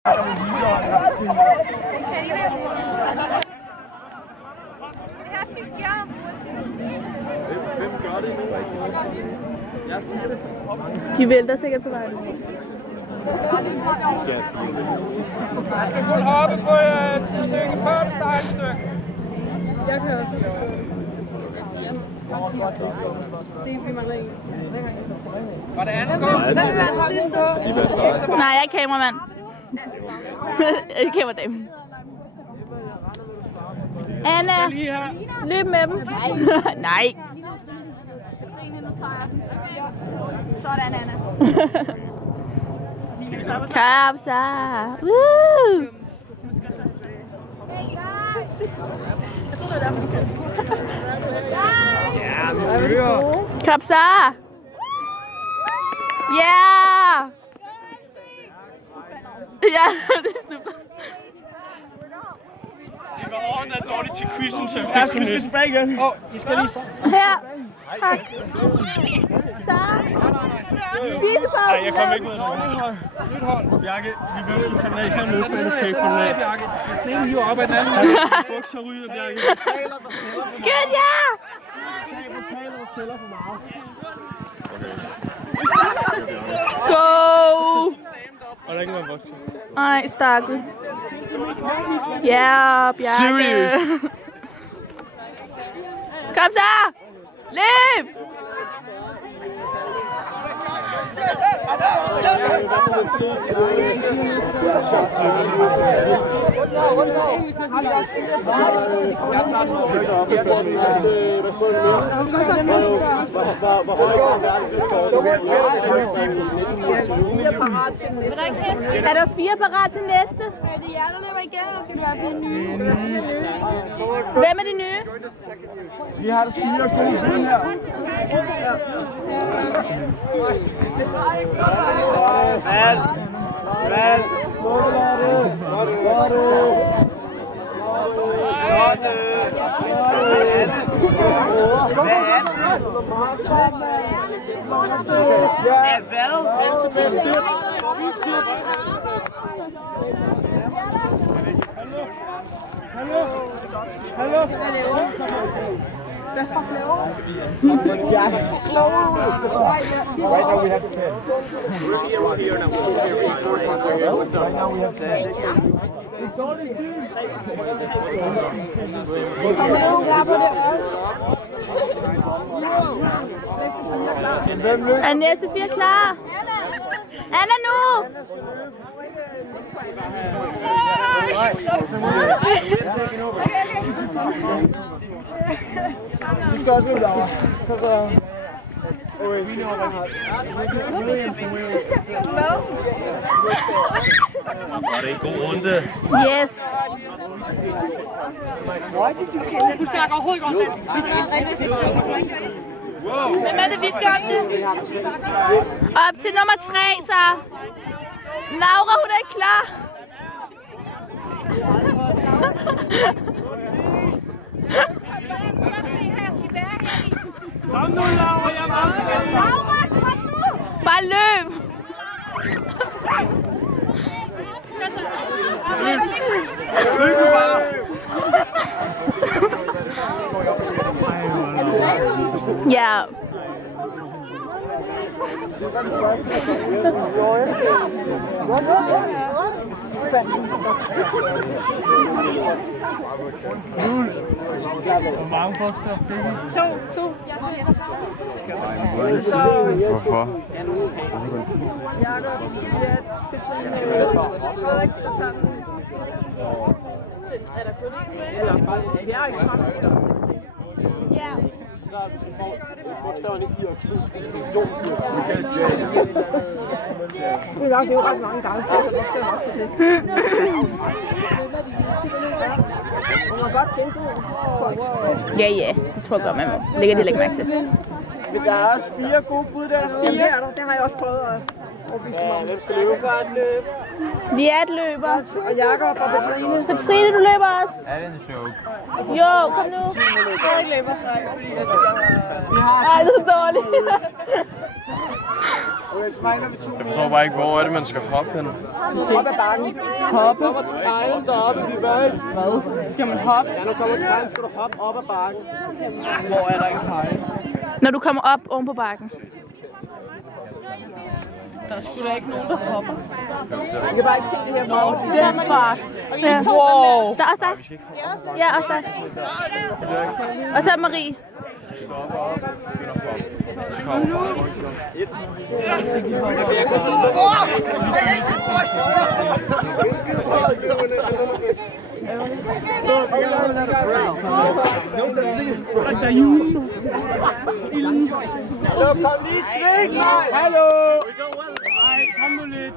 De vælter sikkert på vejen. Man skal kun hoppe på et stykke før det starter et stykke. Jeg kan også. Var det andet gang? Hvem var den sidste år? Nej, jeg er kameramand. Jeg er kameradame. Anna, løb med dem. Nej. Sådan, Anna. Kapsa. Kapsa. Ja. Ja, det er super. Det var ordentligt og dårligt til quizzen, så vi skal tilbage igen. I skal lige så. Her. Tak. Så. Nej, jeg kommer ikke ud af det. Nyt hold. Bjarke, vi bliver nødt til at tage den af. Hernede på hendes kæk. Bjarke, hvis den ene hiver op af den anden, så ryger Bjarke. Skønt, ja! Go! Og der ikke var voksen. Nej, stakkel. Ja, Bjarke. Serious? Kom så! Løb! Er der 4 parat til næste? Er det jer, der løber igen, eller skal det være på de nye? Hvem er de nye? Vi har det 4 siden her. Fald! Fald! Hallo! Hvad fuck laver du? Jeg slår ud! Right now we have 10. Right now we have 10. Kommer du klar på det også? Er næste 4 klar? Anna nu! Du skal også løbe derovre. Så Var det en god runde? Yes. Du snakker overhovedet godt dansk. Vi skal rigtig. Hvem er det, vi skal op til? Op til nummer 3, så. Laura, hun er ikke klar. Kom nu, Laura, jeg er meget. Laura, kom nu! Bare løb. løb nu bare! Ja. Hvor mange bogstaver fik I? 2. Hvorfor? Jakob, Jets, Petrine, Frederik, der tager den. Er der kun ikke? Det er ikke smart. Ja. Så hvis vi får bogstaverne ikke dioxid, skal vi spille dioxid. Det er jo ret mange gange, så jeg bogstaver nok til det. Må man godt kende det? Ja, det tror jeg godt, man må. Lægger de lægge mærke til. Men der er også 4 gode bud der. 4. Det er der. Det har jeg også prøvet at overbevise mig om. Hvem skal løbe? Vi er et løber. Og Jakob og Petrine. Petrine, du løber også. Er det en joke? Jo, kom nu. Jeg løber. Ej, det er så dårligt. Jeg forstår bare ikke, hvor er det, man skal hoppe hen. Op ad bakken. Hoppe. Kommer til kejlen deroppe, vi bør. Hvad? Skal man hoppe? Ja, nu kommer til kejlen, skal du hoppe op ad bakken. Hvor er der en kejl? Når du kommer op oven på bakken. Der er sgu da ikke nogen, der hopper. Jeg kan bare ikke se det her for den bakke. Ja. Wow. Der er også dig. Ja, også dig. Og så Marie. Kom lige sving, mand! Hallo! Kom nu lidt.